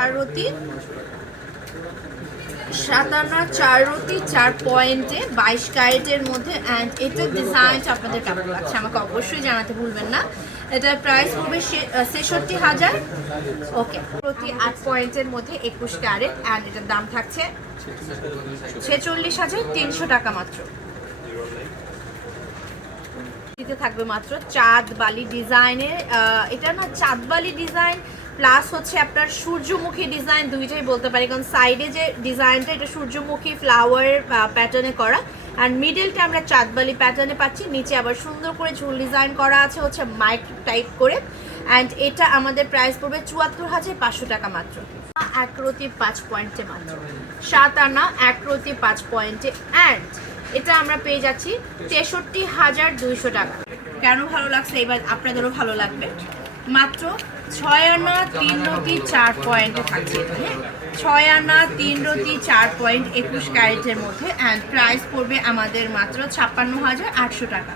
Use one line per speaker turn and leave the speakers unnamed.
রতি সাতান্ন চার চার পয়েন্টে বাইশ ক্যারেটের মধ্যে অ্যান্ড এটার ডিজাইনটা আপনাদের কেমন লাগছে? আমাকে অবশ্যই জানাতে ভুলবেন না। এটার প্রাইস পড়বে ছেষট্টি হাজার। ওকে প্রতি আট পয়েন্টের মধ্যে একুশ ক্যারেট অ্যান্ড এটার দাম থাকছে ছেচল্লিশ হাজার তিনশো টাকা মাত্র। দিতে থাকবে মাত্র চাঁদ বালি ডিজাইনের এটা না চাঁদ বালি ডিজাইন প্লাস হচ্ছে আপনার সূর্যমুখী ডিজাইন দুইটাই বলতে পারি, কারণ সাইডে যে ডিজাইনটা, এটা সূর্যমুখী ফ্লাওয়ার প্যাটার্নে করা। আর মিডলটা আমরা চাঁদবালি প্যাটার্নে পাচ্ছি, নিচে আবার সুন্দর করে ঝুল ডিজাইন করা আছে হচ্ছে মাইক টাইপ করে। অ্যান্ড এটা আমাদের প্রাইস পড়বে চুয়াত্তর হাজার পাঁচশো টাকা মাত্র। একরতি পাঁচ পয়েন্টে মাত্র। সাত আনা একরতি পাঁচ পয়েন্টে অ্যান্ড এটা আমরা পেয়ে যাচ্ছি তেষট্টি হাজার দুইশো টাকা। কেন ভালো লাগছে? এবার আপনাদেরও ভালো লাগবে। মাত্র ছয় আনা তিন রতি চার পয়েন্টে থাকছে এখানে। ছয় আনা তিন রতি চার পয়েন্ট একুশ ক্যারেটের মধ্যে অ্যান্ড প্রাইস পড়বে আমাদের মাত্র ছাপ্পান্ন হাজার আটশো টাকা।